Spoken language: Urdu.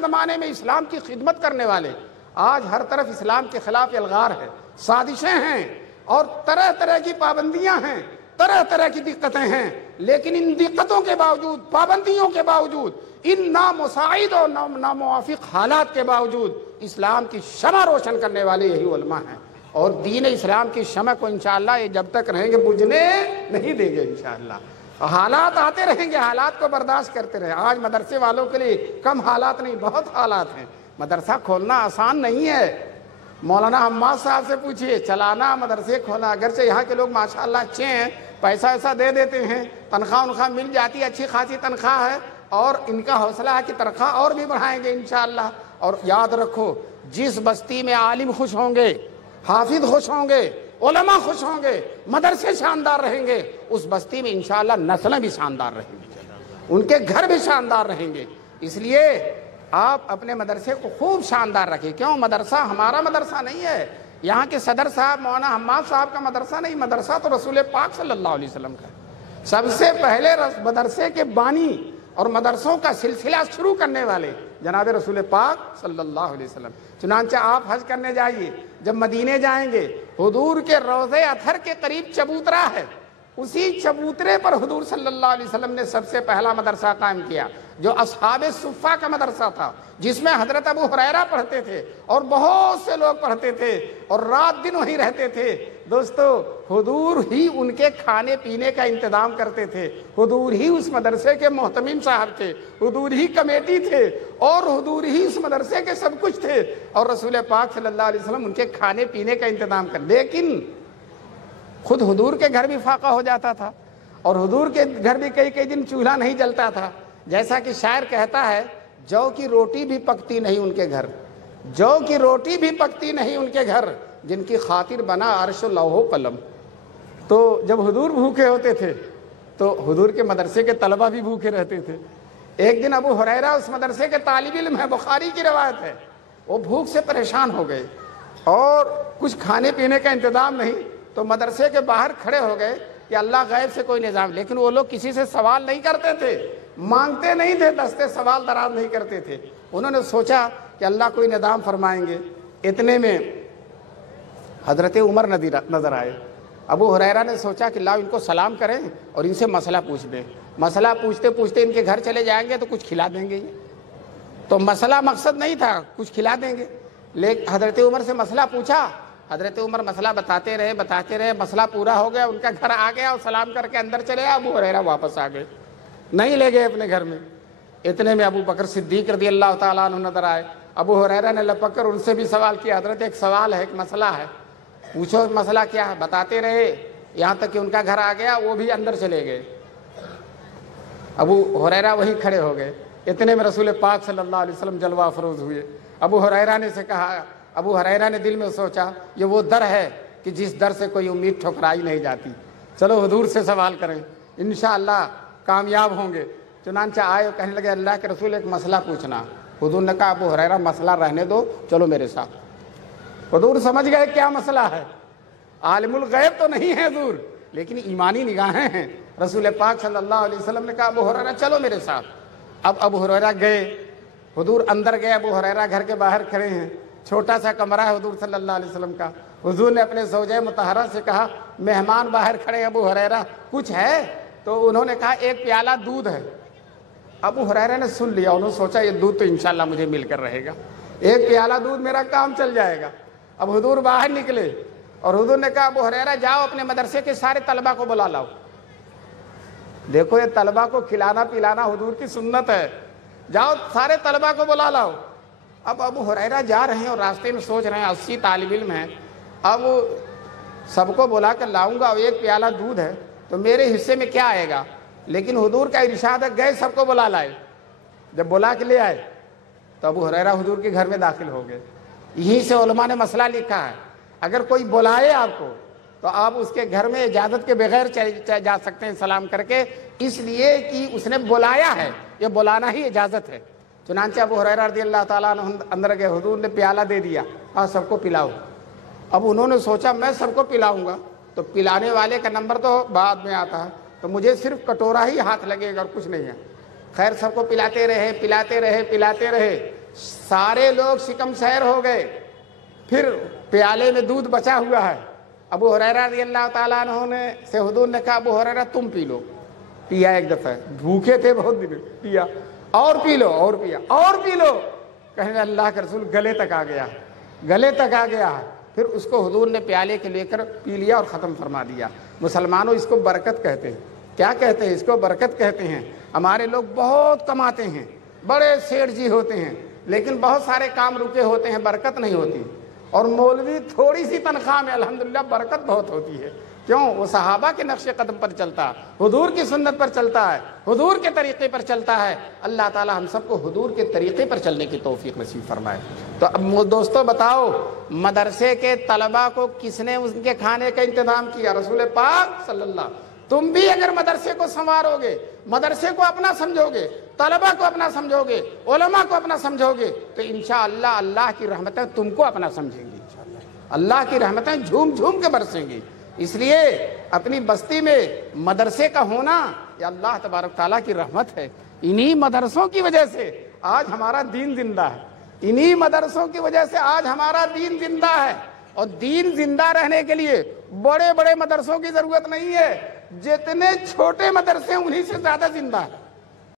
زمانے میں اسلام کی خدمت کرنے والے، آج ہر طرف اسلام کے خلاف الغار ہے، سازشیں ہیں اور طرح طرح کی پابندیاں ہیں، طرح طرح کی دقتیں ہیں، لیکن ان دقتوں کے باوجود، پابندیوں کے باوجود، ان نامساعد اور ناموافق حالات کے باوجود اسلام کی شمع روشن کرنے والے یہی علماء ہیں، اور دین اسلام کی شمع کو انشاءاللہ یہ جب تک رہیں گے بجھنے نہیں دیں گے انشاءاللہ۔ حالات آتے رہیں گے، حالات کو برداشت کرتے رہیں۔ آج مدرسے والوں کے لیے کم حالات نہیں، بہت حالات ہیں۔ مدرسہ کھولنا آسان نہیں ہے، مولانا حماد صاحب سے پوچھئے، چلانا مدرسے کھولنا، اگرچہ یہاں کے لوگ ماشاءاللہ اچھے ہیں، پیسہ ایسا دے دیتے ہیں، تنخواہ مل جاتی ہے، اچھی خاصی تنخواہ ہے، اور ان کا حوصلہ ہے کہ تنخواہ اور بھی بڑھائیں گے انشاءاللہ۔ اور یاد رکھو، جس بستی میں عالم خوش ہوں گے، حافظ خوش ہوں گے، علماء خوش ہوں گے، مدرسے شاندار رہیں گے، اس بستی میں انشاءاللہ نسلیں بھی شاندار رہیں گی، ان کے گھر بھی شاندار رہیں گے۔ اس لیے آپ اپنے مدرسے کو خوب شاندار رکھیں۔ کیوں؟ مدرسہ ہمارا مدرسہ نہیں ہے، یہاں کے صدر صاحب مولانا حماد صاحب کا مدرسہ نہیں، مدرسہ تو رسول پاک صلی اللہ علیہ وسلم کا۔ سب سے پہلے مدرسے کے بانی اور مدرسوں کا سلسلہ شروع کرنے والے جناب رسول پاک صلی اللہ علیہ وسلم۔ چنانچہ آپ حج کرنے جائیے، جب مدینے جائیں گے، حضور کے روضہ اطہر کے قریب چبوترا ہے، اسی چبوترے پر حضور صلی اللہ علیہ وسلم نے سب سے پہلا مدرسہ قائم کیا، جو اصحاب صفہ کا مدرسہ تھا، جس میں حضرت ابو ہریرہ پڑھتے تھے اور بہت سے لوگ پڑھتے تھے اور رات دن وہیں رہتے تھے۔ دوستو، حضور ہی ان کے کھانے پینے کا انتظام کرتے تھے، حضور ہی اس مدرسے کے محتمم صاحب تھے، حضور ہی کمیٹی تھے، اور حضور ہی اس مدرسے کے سب کچھ تھے، اور رسول پاک صلی اللہ علیہ وسلم ان کے کھانے پینے کا انتظام کر۔ لیکن خود حضور کے گھر بھی فاقہ ہو جاتا تھا، اور حضور کے گھر بھی کئی کئی دن چولہا نہیں جلتا تھا، جیسا کہ شاعر کہتا ہے، جو کی روٹی بھی پکتی نہیں ان کے گھر، جو کی روٹی بھی پکتی نہیں ان کے گھر، جن کی خاطر بنا عرش و لوح و قلم۔ تو جب حضور بھوکے ہوتے تھے تو حضور کے مدرسے کے طلبہ بھی بھوکے رہتے تھے۔ ایک دن ابو ہریرہ اس مدرسے کے طالب علم ہے، بخاری کی روایت ہے، وہ بھوک سے پریشان ہو گئے اور کچھ کھانے پینے کا انتظام نہیں، تو مدرسے کے باہر کھڑے ہو گئے کہ اللہ غیب سے کوئی نظام۔ لیکن وہ لوگ کسی سے سوال نہیں کرتے تھے، مانگتے نہیں تھے، دستے سوال دراز نہیں کرتے تھے۔ انہوں نے سوچا کہ اللہ کوئی نظام فرمائیں گے۔ اتنے میں حضرت عمر نظر آئے۔ ابو ہریرہ نے سوچا کہ لاؤ ان کو سلام کریں اور ان سے مسئلہ پوچھ دیں۔ مسئلہ پوچھتے پوچھتے ان کے گھر چلے جائیں گے تو کچھ کھلا دیں گے، تو مسئلہ مقصد نہیں تھا، کچھ کھلا دیں گے۔ لیکن حضرت عمر سے مسئلہ پوچھا، حضرت عمر مسئلہ بتاتے رہے، مسئلہ پورا ہو گیا، ان کا گھر آ گیا اور سلام کر کے اندر چلے گئے۔ ابو ہریرہ واپس آ گئے، نہیں لے گئے اپنے گھر میں۔ اتنے میں ابو بکر صدیق رضی اللہ تعالیٰ عنہ نظر آئے۔ ابو ہریرہ نے لپک کر ان سے بھی سوال کیا، حضرت ایک سوال ہے، ایک مسئلہ ہے، پوچھو مسئلہ کیا ہے۔ بتاتے رہے یہاں تک کہ ان کا گھر آ گیا، وہ بھی اندر چلے گئے۔ ابو ہریرہ وہیں کھڑے ہو گئے۔ اتنے میں رسول پاک صلی اللہ علیہ وسلم جلوہ افروز ہوئے۔ ابو ہریرہ نے سے کہا، ابو ہریرہ نے دل میں سوچا یہ وہ در ہے کہ جس در سے کوئی امید ٹھکرائی نہیں جاتی، چلو حضور سے سوال کریں، انشاءاللہ کامیاب ہوں گے۔ چنانچہ آئے اور کہنے لگے اللہ کے رسول ایک مسئلہ پوچھنا۔ حضور نے کہا ابو ہریرہ مسئلہ رہنے دو، چلو میرے ساتھ۔ حضور سمجھ گئے کیا مسئلہ ہے، عالم الغیب تو نہیں ہے حضور، لیکن ایمانی نگاہیں ہیں۔ رسول پاک صلی اللہ علیہ وسلم نے کہا ابو ہریرہ چلو میرے ساتھ۔ اب ابو ہریرہ گئے، حضور اندر گئے، ابو ہریرہ گھر کے باہر کھڑے ہیں، چھوٹا سا کمرہ ہے حضور صلی اللہ علیہ وسلم کا۔ حضور نے اپنے زوجہ مطہرہ سے کہا مہمان باہر کھڑے، ابو ہریرہ کچھ ہے؟ تو انہوں نے کہا ایک پیالہ دودھ ہے۔ ابو ہریرہ نے سن لیا، انہوں نے سوچا یہ دودھ تو انشاءاللہ مجھے مل کر رہے گا، ایک پیالہ دودھ میرا کام چل جائے گا۔ اب حضور باہر نکلے اور حضور نے کہا ابو ہریرہ جاؤ اپنے مدرسے کے سارے طلبہ کو بلا لاؤ۔ دیکھو یہ طلبہ کو کھلانا پلانا حضور کی سنت ہے، جاؤ سارے طلبہ کو بلا لاؤ۔ اب ابو ہریرہ جا رہے ہیں اور راستے میں سوچ رہے ہیں 80 طالب علم ہیں، اب سب کو بلا کر لاؤں گا اور ایک پیالہ دودھ ہے تو میرے حصے میں کیا آئے گا؟ لیکن حضور کا ارشاد ہے گئے سب کو بلا لائے۔ جب بلا کے لے آئے تو ابو ہریرہ حضور کے گھر میں داخل ہو گئے۔ یہیں سے علماء نے مسئلہ لکھا ہے، اگر کوئی بلائے آپ کو تو آپ اس کے گھر میں اجازت کے بغیر جا سکتے ہیں سلام کر کے، اس لیے کہ اس نے بلایا ہے، یہ بلانا ہی اجازت ہے۔ چنانچہ ابو ہریرہ رضی اللہ تعالیٰ عنہ اندر گئے، حضور نے پیالہ دے دیا، کہا سب کو پلاؤ۔ اب انہوں نے سوچا میں سب کو پلاؤں گا تو پلانے والے کا نمبر تو بعد میں آتا ہے، تو مجھے صرف کٹورا ہی ہاتھ لگے گا اور کچھ نہیں ہے۔ خیر سب کو پلاتے رہے۔ سارے لوگ شکم سیر ہو گئے. پھر پیالے میں دودھ بچا ہوا ہے. ابو ہریرہ رضی اللہ تعالیٰ عنہ نے سے حضور نے کہا ابو ہریرہ تم پی لو. پیا ایک دفعہ, بھوکے تھے بہت دن, پیا اور پی لو اور پیا اور پی لو. کہنے اللہ کے رسول گلے تک آ گیا, گلے تک آ گیا. پھر اس کو حضور نے پیالے کے لے کر پی لیا اور ختم فرما دیا. مسلمانوں اس کو برکت کہتے ہیں. کیا کہتے ہیں؟ اس کو برکت کہتے ہیں. ہمارے لوگ بہت کماتے ہیں, بڑے سیٹھ جی ہوتے ہیں, لیکن بہت سارے کام رکے ہوتے ہیں, برکت نہیں ہوتی. اور مولوی تھوڑی سی تنخواہ میں الحمدللہ برکت بہت ہوتی ہے. کیوں؟ وہ صحابہ کے نقش قدم پر چلتا, حضور کی سنت پر چلتا ہے, حضور کے طریقے پر چلتا ہے. اللہ تعالی ہم سب کو حضور کے طریقے پر چلنے کی توفیق نصیب فرمائے. تو اب دوستو بتاؤ, مدرسے کے طلباء کو کس نے ان کے کھانے کا انتظام کیا؟ رسول پاک صلی اللہ. تم بھی اگر مدرسے کو سنوارو گے, مدرسے کو اپنا سمجھو گے, طلباء کو اپنا سمجھو گے, علماء کو اپنا سمجھو گے, تو انشاءاللہ اللہ کی رحمتیں تم کو اپنا سمجھیں گی. انشاءاللہ اللہ کی رحمتیں جھوم جھوم کے برسیں گی. اس لیے اپنی بستی میں مدرسے کا ہونا یہ اللہ تبارک تعالیٰ کی رحمت ہے. انہی مدرسوں کی وجہ سے آج ہمارا دین زندہ ہے. انہی مدرسوں کی وجہ سے آج ہمارا دین زندہ ہے. اور دین زندہ رہنے کے لیے بڑے بڑے مدرسوں کی ضرورت نہیں ہے, جتنے چھوٹے مدرسے انہی سے زیادہ زندہ ہے.